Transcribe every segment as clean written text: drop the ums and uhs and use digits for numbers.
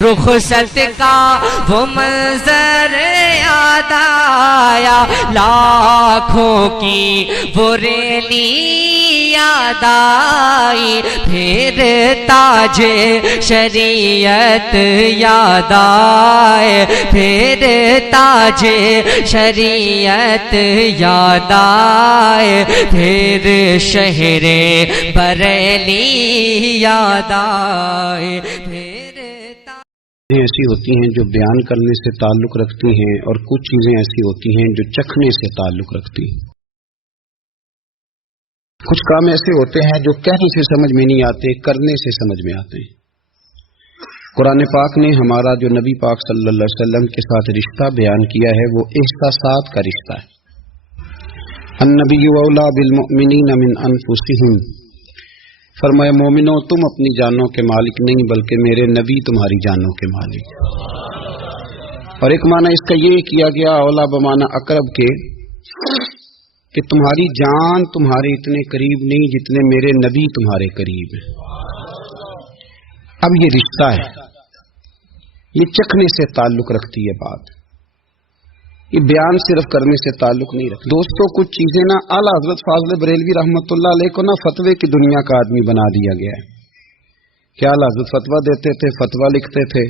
رخصت کا وہ منظر یاد آیا، لاکھوں کی وہ ریلی یاد آئی، پھر تاج شریعت یاد آئے، پھر تاج شریعت یاد آئے، پھر شہر بریلی یاد آئے، ایسی ہوتی ہیں جو بیان کرنے سے تعلق رکھتی ہیں اور کچھ چیزیں ایسی ہوتی ہیں جو چکھنے سے تعلق رکھتی ہیں۔ کچھ کام ایسے ہوتے ہیں جو کہنے سے سمجھ میں نہیں آتے، کرنے سے سمجھ میں آتے ہیں۔ قرآن پاک نے ہمارا جو نبی پاک صلی اللہ علیہ وسلم کے ساتھ رشتہ بیان کیا ہے وہ احساسات کا رشتہ ہے۔ النبی اولی بالمؤمنین من انفسہم، فرمایا مومنو تم اپنی جانوں کے مالک نہیں بلکہ میرے نبی تمہاری جانوں کے مالک۔ اور ایک معنی اس کا یہ کیا گیا اولا بمعنی اقرب کے کہ تمہاری جان تمہارے اتنے قریب نہیں جتنے میرے نبی تمہارے قریب ہیں۔ اب یہ رشتہ ہے، یہ چکھنے سے تعلق رکھتی ہے بات، یہ بیان صرف کرنے سے تعلق نہیں رکھتا۔ دوستو کچھ چیزیں نا اعلیٰ حضرت فاضل بریلوی رحمۃ اللہ علیہ کو نا فتوے کی دنیا کا آدمی بنا دیا گیا ہے۔ کیا اعلیٰ حضرت فتویٰ دیتے تھے، فتویٰ لکھتے تھے،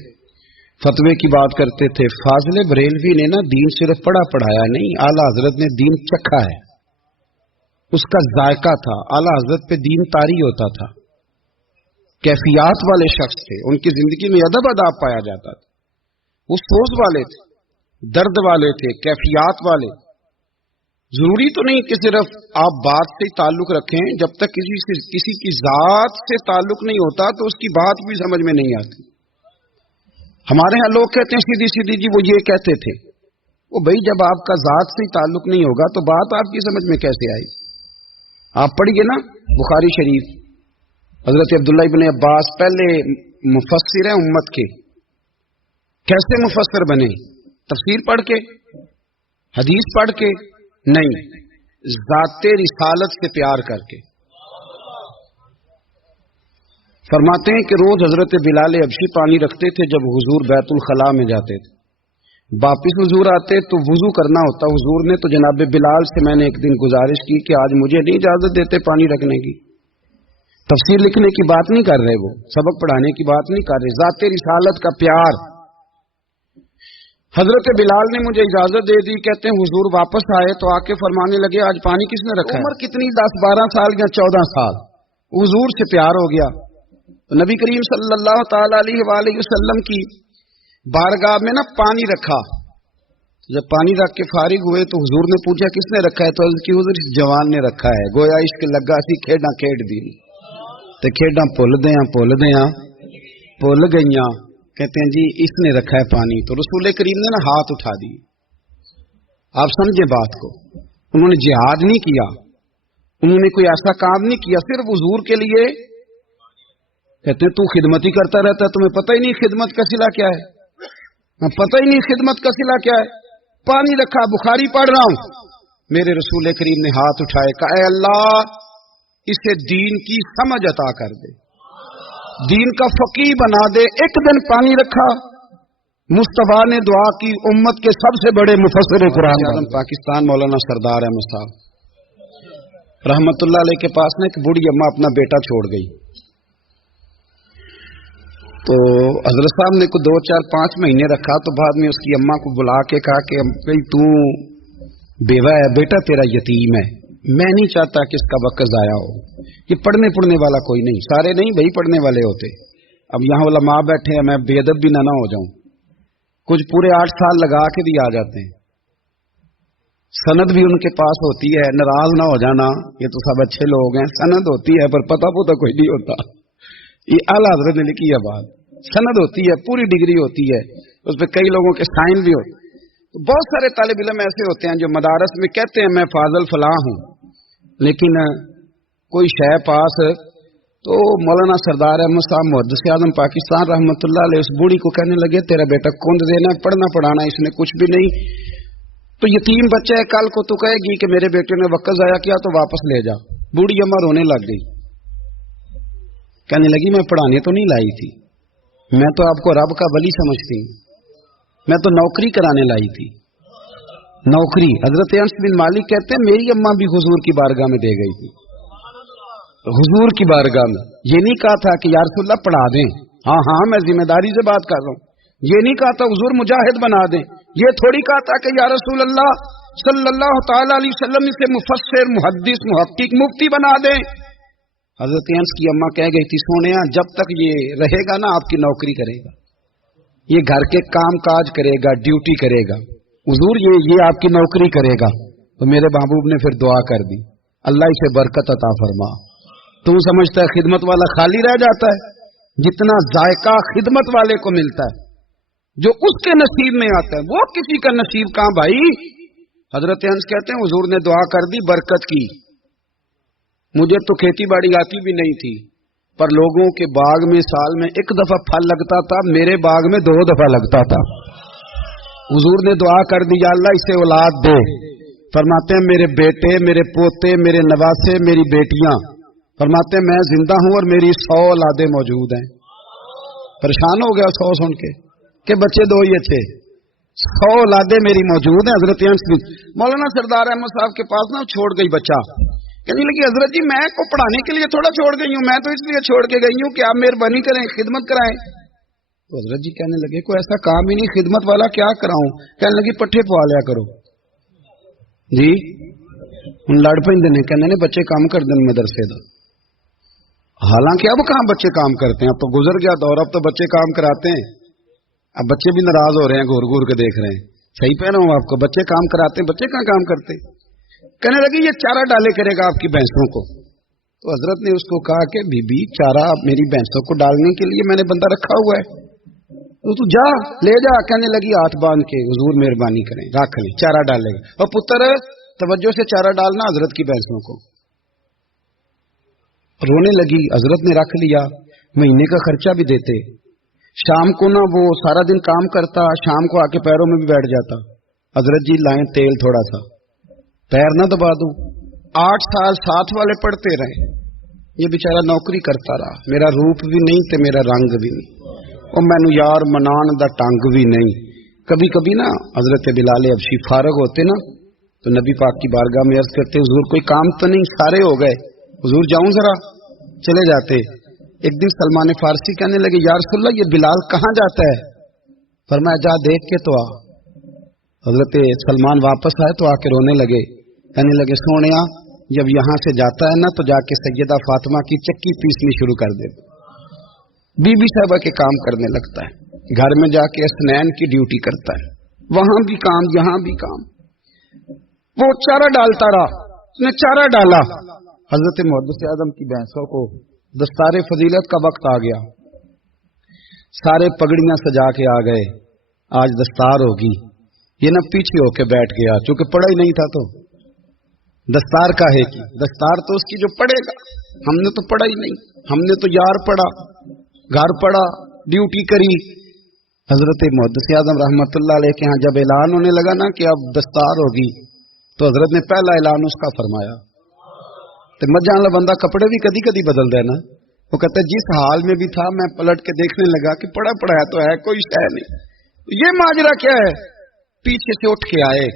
فتوے کی بات کرتے تھے۔ فاضل بریلوی نے نا دین صرف پڑھا پڑھایا نہیں، اعلیٰ حضرت نے دین چکھا ہے، اس کا ذائقہ تھا۔ اعلیٰ حضرت پہ دین طاری ہوتا تھا، کیفیات والے شخص تھے، ان کی زندگی میں ادب اداب پایا جاتا تھا، وہ سوز والے تھے، درد والے تھے، کیفیات والے۔ ضروری تو نہیں کہ صرف آپ بات سے تعلق رکھیں، جب تک کسی کی ذات سے تعلق نہیں ہوتا تو اس کی بات بھی سمجھ میں نہیں آتی۔ ہمارے ہاں لوگ کہتے ہیں سیدھی سیدھی جی وہ یہ کہتے تھے، وہ بھائی جب آپ کا ذات سے تعلق نہیں ہوگا تو بات آپ کی سمجھ میں کیسے آئی؟ آپ پڑھیے نا بخاری شریف، حضرت عبداللہ ابن عباس پہلے مفسر ہیں امت کے، کیسے مفسر بنے؟ تفسیر پڑھ کے، حدیث پڑھ کے نہیں، ذات رسالت سے پیار کر کے۔ فرماتے ہیں کہ روز حضرت بلال حبشی پانی رکھتے تھے جب حضور بیت الخلاء میں جاتے تھے، واپس حضور آتے تو وضو کرنا ہوتا حضور نے، تو جناب بلال سے میں نے ایک دن گزارش کی کہ آج مجھے نہیں اجازت دیتے پانی رکھنے کی۔ تفسیر لکھنے کی بات نہیں کر رہے، وہ سبق پڑھانے کی بات نہیں کر رہے، ذات رسالت کا پیار۔ حضرت بلال نے مجھے اجازت دے دی، کہتے ہیں حضور واپس آئے تو آ کے فرمانے لگے آج پانی کس نے رکھا ہے؟ عمر کتنی 10-12 سال یا 14 سال، حضور سے پیار ہو گیا۔ تو نبی کریم صلی اللہ تعالی علیہ وآلہ وسلم کی بارگاہ میں نا پانی رکھا، جب پانی رکھ کے فارغ ہوئے تو حضور نے پوچھا کس نے رکھا ہے؟ تو عرض کی حضور اس جوان نے رکھا ہے، گویا عشق لگا سی کھیڈاں کھیڈ دی تے کھیڈاں بھول گئیاں، کہتے ہیں جی اس نے رکھا ہے پانی۔ تو رسول کریم نے نا ہاتھ اٹھا دی۔ آپ سمجھے بات کو، انہوں نے جہاد نہیں کیا، انہوں نے کوئی ایسا کام نہیں کیا، صرف حضور کے لیے۔ کہتے ہیں تو خدمت ہی کرتا رہتا ہے، تمہیں پتہ ہی نہیں خدمت کا صلہ کیا ہے، پتہ ہی نہیں خدمت کا صلہ کیا ہے۔ پانی رکھا، بخاری پڑھ رہا ہوں، میرے رسول کریم نے ہاتھ اٹھائے، کہا اے اللہ اسے دین کی سمجھ عطا کر دے، دین کا فقیہ بنا دے۔ ایک دن پانی رکھا، مصطفیٰ نے دعا کی، امت کے سب سے بڑے مفسر قرآن پاکستان مولانا سردار احمد صاحب رحمت اللہ علیہ کے پاس نے ایک بوڑھی اماں اپنا بیٹا چھوڑ گئی، تو حضرت صاحب نے کو 2 4 5 مہینے رکھا، تو بعد میں اس کی اماں کو بلا کے کہا کہ بھائی تو بیوہ ہے، بیٹا تیرا یتیم ہے، میں نہیں چاہتا کہ اس کا وقت ضائع ہو، یہ پڑھنے والا کوئی نہیں، سارے نہیں بھائی پڑھنے والے ہوتے، اب یہاں علماء بیٹھے ہیں، میں بے ادب بھی نہ ہو جاؤں، کچھ پورے 8 سال لگا کے بھی آ جاتے ہیں، سند بھی ان کے پاس ہوتی ہے، ناراض نہ ہو جانا، یہ تو سب اچھے لوگ ہیں، سند ہوتی ہے پر پتہ کوئی نہیں ہوتا، یہ اعلیٰ حضرت نے لکھی ہے بات، سند ہوتی ہے، پوری ڈگری ہوتی ہے، اس پہ کئی لوگوں کے سائن بھی ہوتے ہیں۔ تو بہت سارے طالب علم ایسے ہوتے ہیں جو مدارس میں کہتے ہیں میں فاضل فلاں ہوں، لیکن کوئی شے پاس، تو مولانا سردار احمد صاحب محدث اعظم پاکستان رحمت اللہ علیہ اس بوڑھی کو کہنے لگے تیرا بیٹا کون دینا، پڑھنا پڑھانا اس نے کچھ بھی نہیں، تو یتیم بچہ ہے، کل کو تو کہے گی کہ میرے بیٹے نے وقت ضائع کیا تو واپس لے جا۔ بوڑھی اماں رونے لگ گئی، کہنے لگی میں پڑھانے تو نہیں لائی تھی، मैं तो आपको रब का वली समझती हूँ, मैं तो नौकरी कराने लाई थी, नौकरी। हजरत अनस बिन मालिक कहते हैं मेरी अम्मा भी हुजूर की बारगाह में दे गई थी, हुजूर की बारगाह में। ये नहीं कहा था कि या रसूलल्लाह पढ़ा दें, हाँ हाँ मैं जिम्मेदारी से बात कर रहा हूँ। ये नहीं कहा था हुजूर मुजाहिद बना दें, ये थोड़ी कहा था कि या रसूल अल्लाह सल्लल्लाहु तआला अलैहि वसल्लम से मुफस्सिर, मुहद्दिस, मुहक्किक, मुफ्ती बना दें। हजरत अनस की अम्मा कह गई थी सोनिया जब तक ये रहेगा ना आपकी नौकरी करेगा, ये घर के काम काज करेगा, ड्यूटी करेगा, हुजूर ये आपकी नौकरी करेगा। तो मेरे महबूब ने फिर दुआ कर दी, अल्लाह इसे बरकत अता फरमा। तू समझता है खिदमत वाला खाली रह जाता है? जितना जायका खिदमत वाले को मिलता है, जो उसके नसीब में आता है, वो किसी का नसीब कहां भाई। हजरत अनस कहते हैं हुजूर ने दुआ कर दी बरकत की। मुझे तो खेती बाड़ी आती भी नहीं थी, पर लोगों के बाग में साल में एक दफा फल लगता था, मेरे बाग में 2 दफा लगता था। हुजूर ने दुआ कर दी या अल्लाह इसे औलाद दे। फरमाते हैं मेरे बेटे, मेरे पोते, मेरे नवासे, मेरी बेटियां, फरमाते हैं मैं जिंदा हूं और मेरी 100 औलादे मौजूद हैं। परेशान हो गया 100 सुन के बच्चे 2 ही अच्छे, 100 औलादे मेरी मौजूद हैं। हजरत अनस मौलाना सरदार अहमद साहब के पास ना छोड़ गई बच्चा, कहने लगी हजरत जी मैं को पढ़ाने के लिए थोड़ा छोड़ गई हूँ, मैं तो इसलिए छोड़ के गई हूँ कि आप मेहरबानी करें, खिदमत कराएं। तो हजरत जी कहने लगे कोई ऐसा काम ही नहीं, खिदमत वाला क्या कराऊं? कहने लगी पट्ठे पवा लिया करो जी। हम लड़ पैंदे ने, कहने ने बच्चे काम कर दें मदरसे दा। हालांकि अब कहां बच्चे काम करते हैं, अब तो गुजर गया दौर, अब तो बच्चे काम कराते हैं। अब बच्चे भी नाराज हो रहे हैं, घूर घूर के देख रहे हैं। सही कह रहा हूं आपको, बच्चे काम कराते हैं, बच्चे कहां काम करते। कहने लगी ये चारा डाले करेगा आपकी भैंसों को। तो हजरत ने उसको कहा कि बीबी चारा मेरी भैंसों को डालने के लिए मैंने बंदा रखा हुआ है, तो तू जा ले जा। कहने लगी हाथ बांध के हुजूर मेहरबानी करें रख ले, चारा डालेगा। और पुत्र तवज्जो से चारा डालना हजरत की भैंसों को। रोने लगी, हजरत ने रख लिया, महीने का खर्चा भी देते। शाम को ना वो सारा दिन काम करता, शाम को आके पैरों में भी बैठ जाता। हजरत जी लाएं तेल थोड़ा सा, पैर ना दबा दूं। 8 साल साथ वाले पढ़ते रहे, ये बेचारा नौकरी करता रहा। मेरा रूप भी नहीं ते मेरा रंग भी नहीं, और मैनू यार मनान दा टंग भी नहीं। कभी कभी ना हजरत बिलाल हबशी फारग होते ना, तो नबी पाक की बारगाह में अर्ज करते हुजूर कोई काम तो नहीं, सारे हो गए, हुजूर जाऊं जरा, चले जाते। एक दिन सलमान फारसी कहने लगे या रसूलल्लाह ये बिलाल कहां जाता है? फरमाया जा देख के तो आ। हजरत सलमान वापस आए तो आके रोने लगे, कहने लगे सोनिया जब यहां से जाता है ना तो जाके सैयदा फातिमा की चक्की पीसनी शुरू कर दे। बीबी साहबा के काम करने लगता है, घर में जाके स्नैन की ड्यूटी करता है, वहां भी काम यहां भी काम। वो चारा डालता रहा, उसने चारा डाला। हजरत मुहद्दिस आजम की भैंसों को दस्तारे फजीलत का वक्त आ गया, सारे पगड़ियां सजा के आ गए, आज दस्तार होगी। ये ना पीछे होके बैठ गया, चूंकि पढ़ा ही नहीं था तो दस्तार का है कि दस्तार तो उसकी जो पढ़ेगा, हमने तो पढ़ा ही नहीं, हमने तो यार पढ़ा, घर पढ़ा, ड्यूटी करी। हजरत मुहद्दिस आजम रहमतुल्लाह अलैह के यहाँ जब ऐलान होने लगा ना कि अब दस्तार होगी, तो हजरत ने पहला ऐलान उसका फरमाया। तो मजा वाला बंदा कपड़े भी कदी कदी बदल देना। वो कहता है जिस हाल में भी था मैं पलट के देखने लगा कि पढ़ा पढ़ाया तो है, कोई शय नहीं, ये माजरा क्या है। पीछे से उठ के आए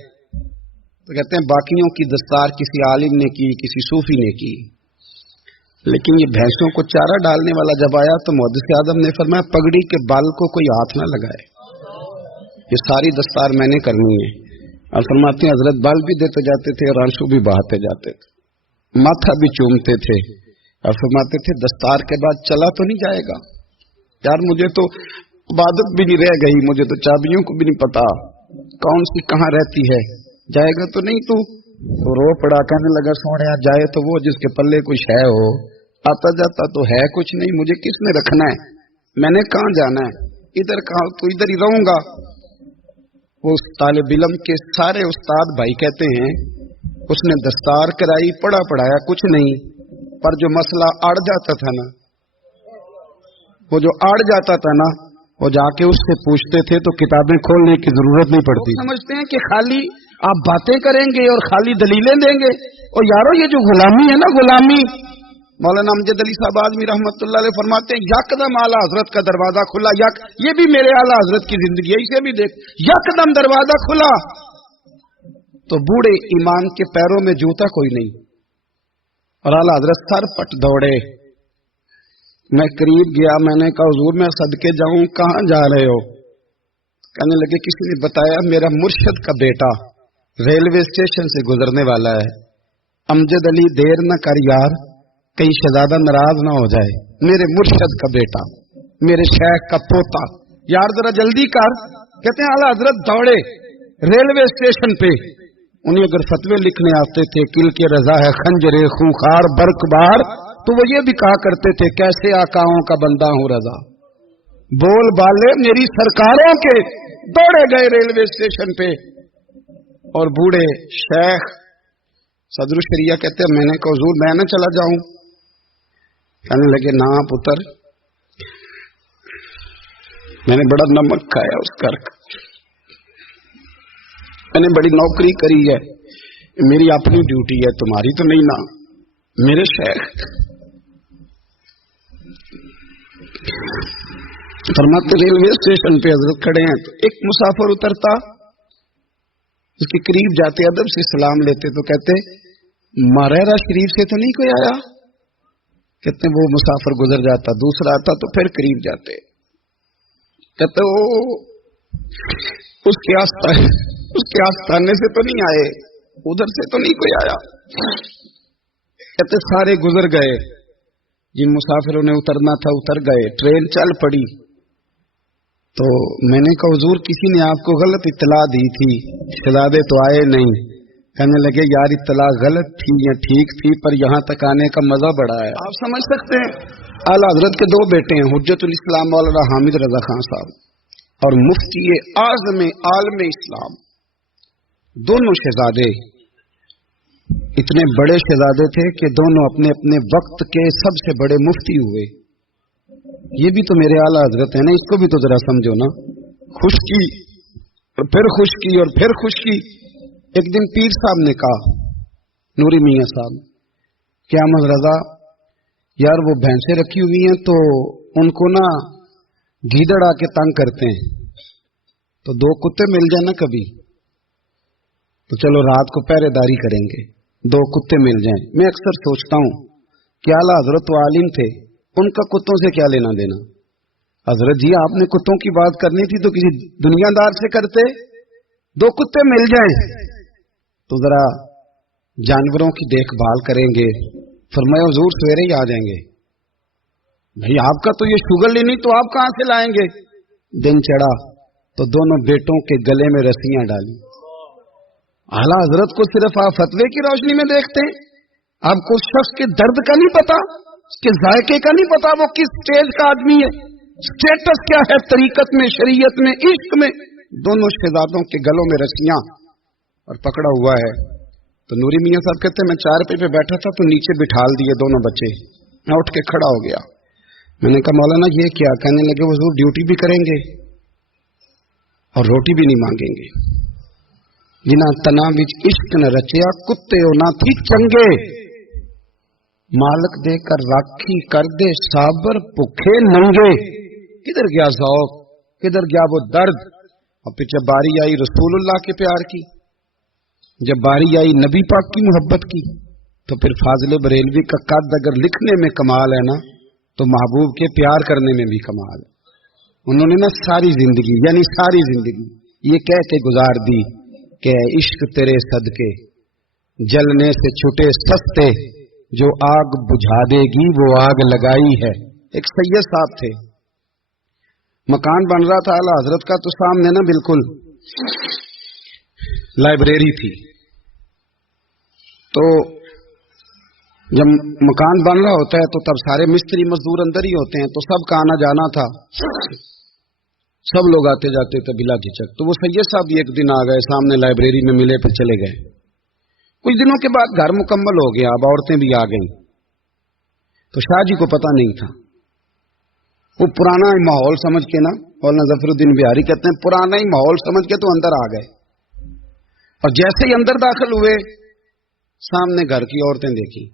तो कहते हैं बाकियों की दस्तार किसी आलिम ने की, किसी सूफी ने की, लेकिन ये भैंसों को चारा डालने वाला जब आया तो मुहद्दिस आजम ने फरमाया पगड़ी के बाल को कोई हाथ ना लगाए, ये सारी दस्तार मैंने करनी है। और फरमाते हैं हजरत बाल भी देते जाते थे और आंसू भी बहाते जाते थे, माथा भी चूमते थे और फरमाते थे दस्तार के बाद चला तो नहीं जाएगा यार, मुझे तो इबादत भी नहीं रह गई, मुझे तो चाबियों को भी नहीं पता कौन सी कहाँ रहती है, जाएगा तो नहीं तू? तो रो पड़ा, कहने लगा सोने जाए तो वो जिसके पल्ले कुछ है हो, आता जाता तो है कुछ नहीं, मुझे किसने रखना है, मैंने कहाँ जाना है, इधर कहा तो इधर ही रहूंगा। वो तालिब इल्म के सारे उस्ताद भाई कहते हैं उसने दस्तार कराई, पढ़ा पढ़ाया कुछ नहीं, पर जो मसला अड़ जाता था ना, वो जो अड़ जाता था ना, वो जाके उससे पूछते थे तो किताबें खोलने की जरूरत नहीं पड़ती। समझते हैं कि खाली आप बातें करेंगे और खाली दलीलें देंगे, और यारो ये जो गुलामी है ना, गुलामी मौलाना अमजद अली साहब आज़मी रहमतुल्लाह अलैह फरमाते हैं, यकदम आला हजरत का दरवाजा खुला। ये भी मेरे आला हजरत की जिंदगी है, इसे भी देख। यकदम दरवाजा खुला तो बूढ़े इमाम के पैरों में जूता कोई नहीं, और आला हजरत सर पट दौड़े। मैं करीब गया, मैंने कहा हुजूर मैं सदके जाऊं, कहां जा रहे हो? कहने लगे किसी ने बताया मेरा मुर्शिद का बेटा रेलवे स्टेशन से गुजरने वाला है। अमजद अली देर न कर यार, कहीं शहजादा नाराज ना हो जाए। मेरे मुर्शिद का बेटा, मेरे शेख का पोता, यार जरा जल्दी कर। कहते हैं आला हजरत दौड़े रेलवे स्टेशन पे। उन्हें अगर फतवे लिखने आते थे किल के रजा है खंजरे खूंखार बरकबार, तो वो ये भी कहा करते थे कैसे आकाओं का बंदा हूं रजा। बोल बाले मेरी सरकारों के। दौड़े गए रेलवे स्टेशन पे, और बूढ़े शेख सदरुल शरिया कहते हैं मैंने कहा हुजूर मैं ना चला जाऊं? कहने लगे ना पुत्र, मैंने बड़ा नमक खाया उस घर का, मैंने बड़ी नौकरी करी है, मेरी अपनी ड्यूटी है, तुम्हारी तो नहीं ना। मेरे शेख फरमाते रेलवे स्टेशन पे हजरत खड़े हैं, तो एक मुसाफिर उतरता, उसके करीब जाते अदब से सलाम लेते तो कहते मारेरा शरीफ से तो नहीं कोई आया? कहते वो मुसाफिर गुजर जाता, दूसरा आता तो फिर करीब जाते, कहते वो उसके आस्थाने से तो नहीं आए, उधर से तो नहीं कोई आया। कहते सारे गुजर गए, जिन मुसाफिरों ने उतरना था उतर गए, ट्रेन चल पड़ी। तो मैंने कहा हुजूर किसी ने आपको गलत इत्तला दी थी, शहजादे तो आए नहीं। कहने लगे यार इत्तला गलत थी या ठीक थी, पर यहां तक आने का मजा बड़ा है। आप समझ सकते हैं, आला हजरत के दो बेटे हैं, हुज्जतुल इस्लाम मौलाना हामिद रजा खान साहब और मुफ्ती आज़म आलम इस्लाम। दोनों शहजादे इतने बड़े शहजादे थे कि दोनों अपने अपने वक्त के सबसे बड़े मुफ्ती हुए। ये भी तो मेरे आला हजरत है ना, इसको भी तो जरा समझो ना। खुशकी और फिर खुशकी और फिर खुशकी। एक दिन पीर साहब ने कहा, नूरी मियां साहब, क्या अहमद रजा यार वो भैंसें रखी हुई हैं तो उनको ना गीदड़ आके तंग करते हैं, तो दो कुत्ते मिल जाए ना कभी, तो चलो रात को पहरेदारी करेंगे, दो कुत्ते मिल जाएं। मैं अक्सर सोचता हूं कि आला हजरत तो आलिम थे, उनका कुत्तों से क्या लेना देना। हजरत जी आपने कुत्तों की बात करनी थी तो किसी दुनियादार से करते, दो कुत्ते मिल जाएं तो जरा जानवरों की देखभाल करेंगे। फरमाया हुजूर सवेरे ही आ जाएंगे। भाई आपका तो ये शुगर नहीं, तो आप कहां से लाएंगे? दिन चढ़ा तो दोनों बेटों के गले में रस्सियां डाली। आला हजरत को सिर्फ आप फतवे की रोशनी में देखते हैं, आपको उस शख्स के दर्द का नहीं पता, उसके जायके का नहीं पता, वो किस स्टेज का आदमी है, स्टेटस क्या है तरीकत में, शरीयत में, इश्क में। दोनों शहजादों के गलों में रस्सियां और पकड़ा हुआ है। तो नूरी मियां साहब कहते हैं मैं चारपाई पे बैठा था तो नीचे बिठाल दिए दोनों बच्चे। मैं उठ के खड़ा हो गया, मैंने कहा मौलाना ये क्या? कहने लगे हुजूर ड्यूटी भी करेंगे और रोटी भी नहीं मांगेंगे। जिना तना विच इश्क न रचिया कुत्ते हो ना थी चंगे, मालक देकर राखी कर दे साबर भुखे नंगे। किधर गया ज़ौक़, किधर गया वो दर्द? और फिर जब बारी आई रसूलुल्लाह के प्यार की, जब बारी आई नबी पाक की मोहब्बत की, तो फिर फाजिल बरेलवी का कद अगर लिखने में कमाल है ना, तो महबूब के प्यार करने में भी कमाल है। उन्होंने ना सारी जिंदगी यानी सारी जिंदगी ये कह के गुजार दी कि इश्क तेरे सदके जलने से छुटे सस्ते, जो आग बुझा देगी वो आग लगाई है। एक सैयद साहब थे, मकान बन रहा था आला हजरत का, तो सामने ना बिल्कुल लाइब्रेरी थी। तो जब मकान बन रहा होता है तो तब सारे मिस्त्री मजदूर अंदर ही होते हैं, तो सबका आना जाना था, सब लोग आते जाते थे बिला झिझक। तो वो सैयद साहब भी एक दिन आ गए, सामने लाइब्रेरी में मिले, फिर चले गए। कुछ दिनों के बाद घर मुकम्मल हो गया, अब औरतें भी आ गईं। तो शाह जी को पता नहीं था, वो पुराना ही माहौल समझ के ना, मौलाना जफरुद्दीन बिहारी कहते हैं पुराना ही माहौल समझ के तो अंदर आ गए। और जैसे ही अंदर दाखिल हुए, सामने घर की औरतें देखी,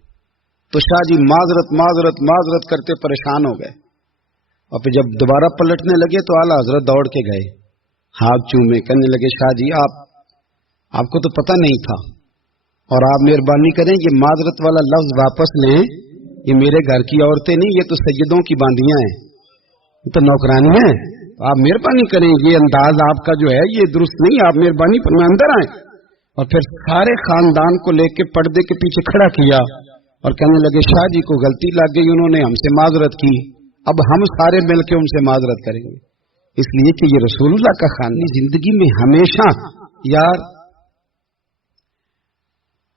तो शाह जी माजरत माजरत माजरत करते परेशान हो गए, और फिर जब दोबारा पलटने लगे तो आला हजरत दौड़ के गए, हाथ चूमे, कहने लगे शाह जी आपको तो पता नहीं था, और आप मेहरबानी करें ये माजरत वाला लफ्ज वापस लें, ये मेरे घर की औरतें नहीं, ये तो सैयदों की बांदियां हैं, ये तो नौकरानी है, आप मेहरबानी करें, ये अंदाज आपका जो है ये दुरुस्त नहीं, आप मेहरबानी पर अंदर आए। और फिर सारे खानदान को लेके पर्दे के पीछे खड़ा किया और कहने लगे शाह जी को गलती लग गई, उन्होंने हमसे माजरत की, अब हम सारे मिलके उनसे माजरत करेंगे, इसलिए कि ये रसूलुल्लाह का खानदान। जिंदगी में हमेशा यार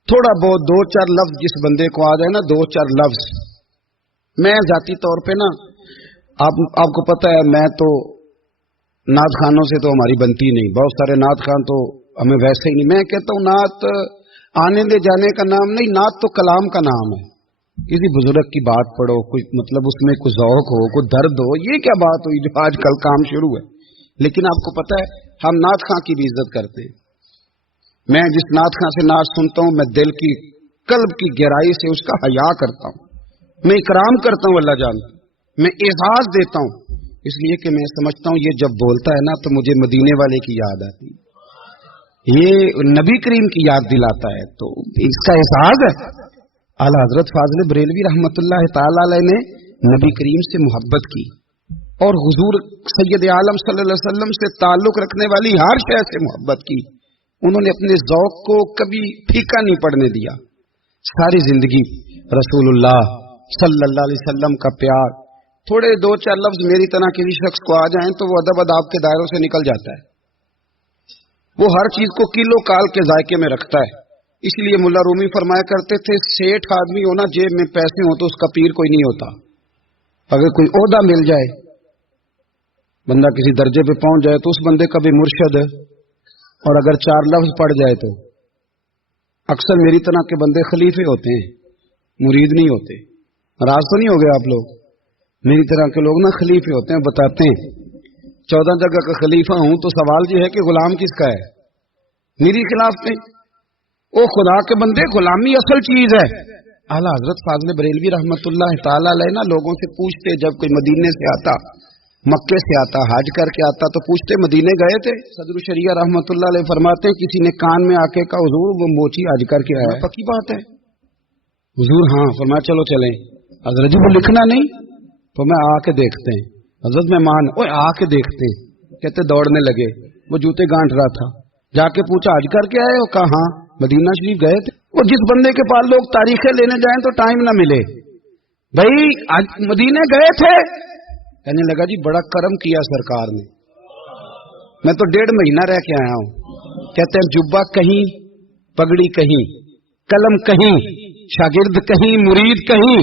थोड़ा बहुत दो चार लफ्ज जिस बंदे को आ जाए ना, दो चार लफ्ज, मैं जाती तौर पे ना आपको पता है, मैं तो नात खानों से तो हमारी बनती नहीं, बहुत सारे नात खान तो हमें वैसे ही नहीं। मैं कहता हूं नात आने दे जाने का नाम नहीं, नात तो कलाम का नाम है। किसी बुजुर्ग की बात पढ़ो, कुछ मतलब उसमें कुछ ज़ौक हो, कुछ दर्द हो, ये क्या बात हुई जो आजकल काम शुरू है। लेकिन आपको पता है हम नात खां की भी इज्जत करते हैं। मैं जिस नात खां से नात सुनता हूं, मैं दिल की कल्ब की गहराई से उसका हया करता हूं, मैं इकराम करता हूं, अल्लाह जानता, मैं एजाज देता हूं, इसलिए कि मैं समझता हूं ये जब बोलता है ना तो मुझे मदीने वाले की याद आती है, ये नबी करीम की याद दिलाता है, तो इसका एहसास है। आला हजरत फाजिल बरेलवी रहमतुल्लाह ताला अलैह ने नबी करीम से मोहब्बत की और हुजूर सैयद आलम सल्लल्लाहु अलैहि वसल्लम से ताल्लुक रखने वाली हर शय से मोहब्बत की। उन्होंने अपने ज़ौक़ को कभी फीका नहीं पड़ने दिया, सारी जिंदगी रसूलुल्लाह सल्लल्लाहु अलैहि वसल्लम का प्यार। थोड़े दो चार लफ्ज मेरी तरह किसी शख्स को आ जाएं तो वो अदब अदाब के दायरों से निकल जाता है, वो हर चीज को किलो काल के जायके में रखता है। इसलिए मुल्ला रूमी फरमाया करते थे, सेठ आदमी होना जेब में पैसे हो तो उसका पीर कोई नहीं होता। अगर कोई ओहदा मिल जाए, बंदा किसी दर्जे पे पहुंच जाए तो उस बंदे का भी मुर्शद, और अगर चार लफ्ज पड़ जाए तो अक्सर मेरी तरह के बंदे खलीफे होते हैं, मुरीद नहीं होते। नाराज तो नहीं हो गए आप लोग? मेरी तरह के लोग ना खलीफे होते हैं, बताते हैं 14 जगह का खलीफा हूं तो सवाल ये है कि गुलाम किसका है? मेरी खिलाफ में ओ खुदा के बंदे, गुलामी असल चीज है। आला हजरत फाजिल बरेलवी रहमतुल्लाह ताला अलैह ना लोगों से पूछते, जब कोई मदीने से आता, मक्के से आता, हज करके आता तो पूछते मदीने गए थे? सदर शरिया रहमतुल्लाह अलैह फरमाते हैं किसी ने कान में आके कहा हुजूर वो मोची हज करके आया। पक्की बात है हुजूर? हाँ। फरमाया चलो चलें। हजरत जी वो लिखना नहीं, तो मैं आके देखते हैं। हजरत मेहमान ओए आके देखते हैं, कहते दौड़ने लगे, वो जूते गांठ रहा था, जाके पूछा हज करके आए हो? कहा हाँ मदीना शरीफ गए थे। वो जिस बंदे के पास लोग तारीखें लेने जाएं तो टाइम ना मिले, भाई आज मदीने गए थे, कहने लगा जी बड़ा करम किया सरकार ने, मैं तो 1.5 महीना रह के आया हूं। कहते हैं जुब्बा कहीं, पगड़ी कहीं, कलम कहीं, शागिर्द कहीं, मुरीद कहीं,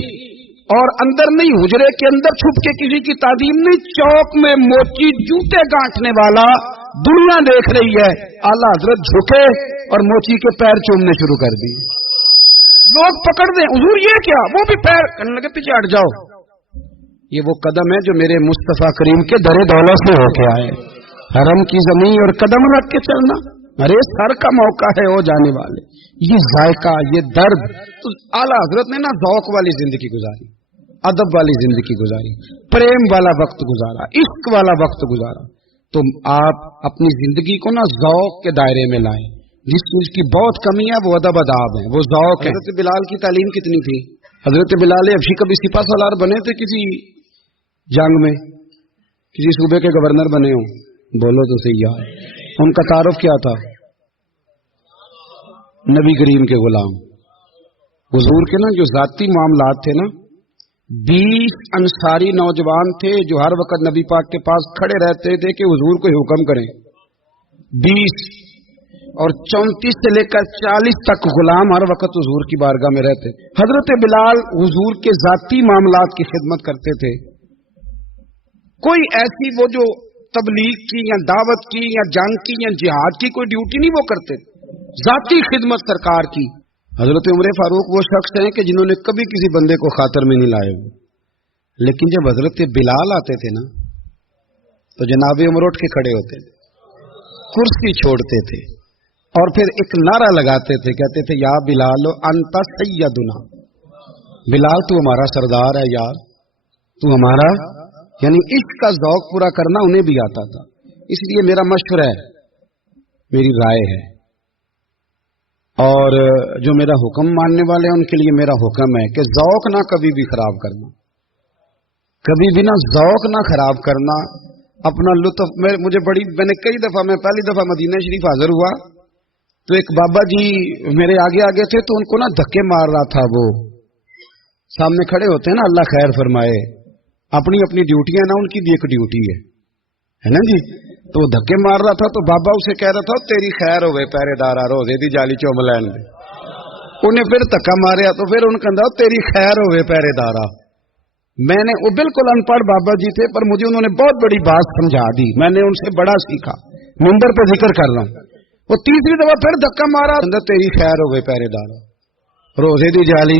और अंदर नहीं, हुजरे के अंदर छुप के किसी की तादीम नहीं, चौक में मोची जूते गांठने वाला दुनिया देख रही है। आला हजरत झुके और मोची के पैर चूमने शुरू कर दिए। लोग पकड़ दें, हुजूर ये क्या? वो भी पैर, कहने लगे पीछे हट जाओ, ये वो कदम है जो मेरे मुस्तफा करीम के दरे दौलत से होके आए। हरम की जमीन और कदम रख के चलना, अरे सर का मौका है हो जाने वाले। ये जायका, ये दर्द, तो आला हजरत ने ना ज़ौक़ वाली जिंदगी गुजारी, अदब वाली जिंदगी गुजारी, प्रेम वाला वक्त गुजारा, इश्क वाला वक्त गुजारा। तो आप अपनी जिंदगी को ना ज़ौक़ के दायरे में लाएं। जिस चीज की बहुत कमी है वो अदब अदाब है, वो ज़ौक़ है। हजरत बिलाल की तालीम कितनी थी? हजरत बिलाल अभी कभी सिपा सालार बने थे किसी जंग में, किसी सूबे के गवर्नर बने हो, बोलो तो सही यार। उनका तारुफ क्या था? नबी करीम के गुलाम। हुजूर के ना जो जाती मामलात थे ना, 20 अंसारी नौजवान थे जो हर वक्त नबी पाक के पास खड़े रहते थे कि हुजूर को हुक्म करें। 20 और 34 से लेकर 40 तक गुलाम हर वक्त हुजूर की बारगाह में रहते। हजरत बिलाल हुजूर के जाती मामलात की खिदमत करते थे। कोई ऐसी वो जो तबलीग की या दावत की या जंग की या जिहाद की कोई ड्यूटी नहीं वो करते, जाती खिदमत सरकार की। हजरत उमर फारूक वो शख्स हैं कि जिन्होंने कभी किसी बंदे को खातर में नहीं लाए। लेकिन जब हजरत बिलाल आते थे ना तो जनाब उमर उठ के खड़े होते थे, कुर्सी छोड़ते थे और फिर एक नारा लगाते थे, कहते थे या बिलाल अंता सैयदुना, बिलाल तू हमारा सरदार है यार, तू हमारा, यानी इश्क का ज़ौक पूरा करना उन्हें भी आता था। इसलिए मेरा मशवरा है, मेरी राय है, और जो मेरा हुक्म मानने वाले हैं उनके लिए मेरा हुक्म है कि ज़ौक ना कभी भी खराब करना, कभी भी ना ज़ौक ना खराब करना, अपना लुत्फ। मैंने कई दफा, मैं पहली दफा मदीना शरीफ हाजिर हुआ तो एक बाबा जी मेरे आगे आगे थे, तो उनको ना धक्के मार रहा था। वो सामने खड़े होते हैं ना, अल्लाह खैर फरमाए, अपनी अपनी ड्यूटियां ना, उनकी भी एक ड्यूटी है ना जी। तो धक्के मार रहा था, तो बाबा उसे कह रहा था तेरी खैर होवे पहरेदारा, रोजे दी जाली चुम लैन दे। उन्हें फिर धक्का मारिया, तो फिर उन्हें कहता तेरी खैर होवे पहरेदारा। मैंने, वो बिल्कुल अनपढ़ बाबा जी थे, पर मुझे उन्होंने बहुत बड़ी बात समझा दी, मैंने उनसे बड़ा सीखा, मिंबर पे जिक्र कर रहा हूं। वो तीसरी दफा फिर धक्का मारा, तेरी खैर होवे पहरेदारा, रोजे दी जाली।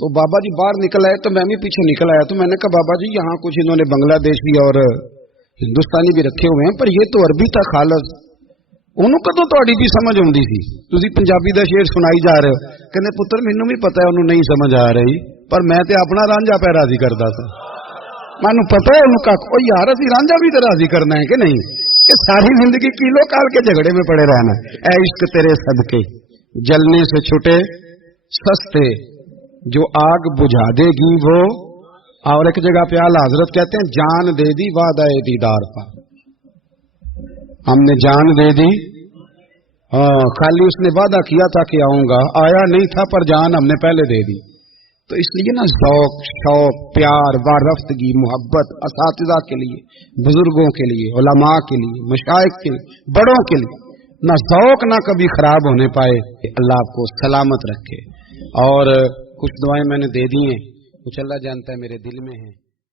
तो बाबा जी बाहर निकल आए, तो मैं भी पीछे निकल आया। तो मैंने कहा बाबा जी यहाँ कुछ इन्होंने बांग्लादेशी और हिंदुस्तानी भी रखे हुए हैं, पर ये तो अरबी था खालस, उन्होंने कदों थोड़ी भी समझ आती सी, तुसी पंजाबी दा शेर सुनाई जा रहे हो। कहते पुत्र मैनू भी पता है उन्होंने नहीं समझ आ रही, पर मैं तो अपना रांझा पै राजी करता था, मैनू पता है उन्होंने कहा यार अभी रांझा भी तो राजी करना है कि नहीं, कि सारी जिंदगी किलो काल के झगड़े में पड़े रहना। ऐ इश्क तेरे सदके जलने से छुटे सस्ते, जो आग बुझा देगी वो। और एक जगह पे आला हजरत कहते हैं जान दे दी वादा ए दीदार पर, हमने जान दे दी। खाली उसने वादा किया था कि आऊंगा, आया नहीं था, पर जान हमने पहले दे दी। तो इसलिए ना ज़ौक, शौक, प्यार, वारफ्तगी, मोहब्बत असातिज़ा के लिए, बुजुर्गों के लिए, उलमा के लिए, मशाइख के लिए, बड़ों के लिए, ना ज़ौक ना कभी खराब होने पाए। अल्लाह आपको सलामत रखे। और कुछ दुआएं मैंने दे दी हैं, कुछ अल्लाह जानता है मेरे दिल में है।